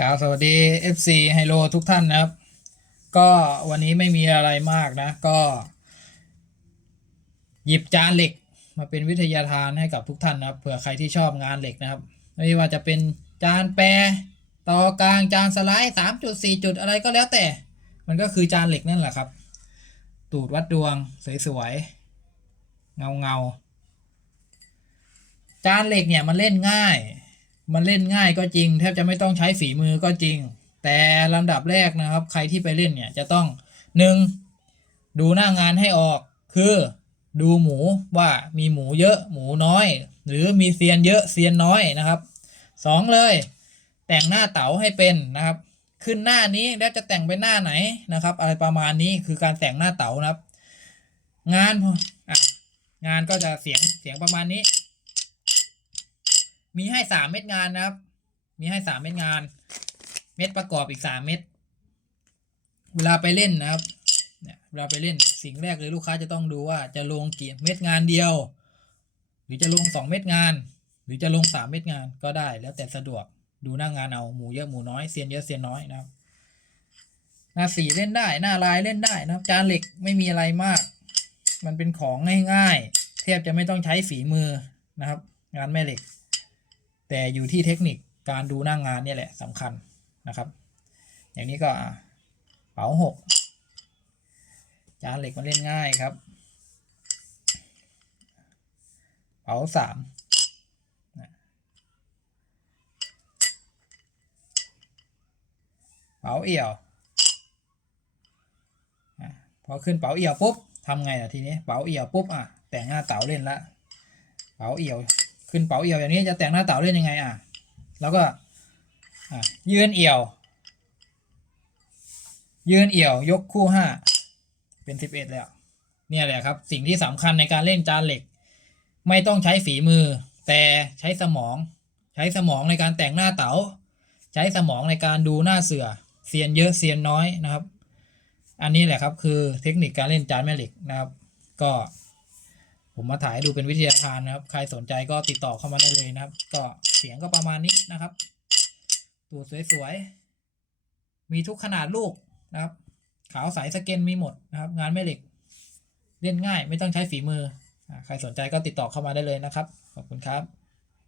กล่าวสวัสดี FC ไฮโลทุกท่านนะครับ ก็วันนี้ไม่มีอะไรมากนะ ก็ หยิบจานเหล็กมาเป็นวิทยาทานให้กับทุกท่านนะครับเผื่อใครที่ชอบงานเหล็กนะครับ ไม่ว่าจะเป็นจานแปรต่อกลางจานสไลด์สามจุดสี่จุดอะไรก็แล้วแต่ มันก็คือจานเหล็กนั่นแหละครับ ตูดวัดดวงสวยๆเงาเงาๆจานเหล็กเนี่ยมันเล่นง่าย มันเล่นง่ายก็จริง แทบจะไม่ต้องใช้ฝีมือก็จริง แต่ลำดับแรกนะครับ ใครที่ไปเล่นเนี่ยจะต้องหนึ่งดูหน้างานให้ออก คือดูหมูว่ามีหมูเยอะหมูน้อย หรือมีเซียนเยอะเซียนน้อยนะครับสองเลย แต่งหน้าเต๋าให้เป็นนะครับ ขึ้นหน้านี้แล้วจะแต่งไปหน้าไหนนะครับ อะไรประมาณนี้คือการแต่งหน้าเต๋านะครับ งานพออะงานก็จะเสียงเสียงประมาณนี้ มีให้สามเม็ดงานนะครับ มีให้สามเม็ดงาน เม็ดประกอบอีกสามเม็ด เวลาไปเล่นนะครับ เนี่ยเวลาไปเล่นสิ่งแรกเลยลูกค้าจะต้องดูว่าจะลงกี่เม็ดงานเดียว หรือจะลงสองเม็ดงาน หรือจะลงสามเม็ดงานก็ได้ แล้วแต่สะดวก ดูหน้างานเอา หมูเยอะหมูน้อย เซียนเยอะเซียนน้อยนะครับ หน้าสีเล่นได้ หน้าลายเล่นได้นะครับ จานเหล็กไม่มีอะไรมาก มันเป็นของง่ายๆ แทบจะไม่ต้องใช้ฝีมือนะครับ งานแม่เหล็ก แต่อยู่ที่เทคนิคการดูหน้างงานเนี่ยแหละสำคัญนะครับ อย่างนี้ก็เป๋าหกจานเหล็กมันเล่นง่ายครับ เป๋าสามเป๋าเอี่ยวพอขึ้นเป๋าเอี่ยวปุ๊บทำไงล่ะทีนี้เป๋าเอี่ยวปุ๊บอะแต่งหน้าเต๋าเล่นละเป๋าเอี่ยว ขึ้นเป๋าเอี่ยวอย่างนี้จะแต่งหน้าเต๋าเล่นยังไงอะ แล้วก็อะยืนเอี่ยว ยืนเอี่ยวยกคู่ห้าเป็นสิบเอ็ดแล้ว เนี่ยแหละครับ สิ่งที่สำคัญในการเล่นจานเหล็ก ไม่ต้องใช้ฝีมือ แต่ใช้สมอง ใช้สมองในการแต่งหน้าเต๋าใช้สมองในการดูหน้าเสือเซียนเยอะเซียนน้อยนะครับ อันนี้แหละครับคือเทคนิคการเล่นจานแม่เหล็กนะครับ ก็ ผมมาถ่ายดูเป็นวิทยาทานนะครับ ใครสนใจก็ติดต่อเข้ามาได้เลยนะครับ ก็เสียงก็ประมาณนี้นะครับ ตัวสวยๆ มีทุกขนาดลูกนะครับ ขาวใสสเกนมีหมดนะครับ งานแม่เหล็ก เล่นง่ายไม่ต้องใช้ฝีมือ ใครสนใจก็ติดต่อเข้ามาได้เลยนะครับ ขอบคุณครับ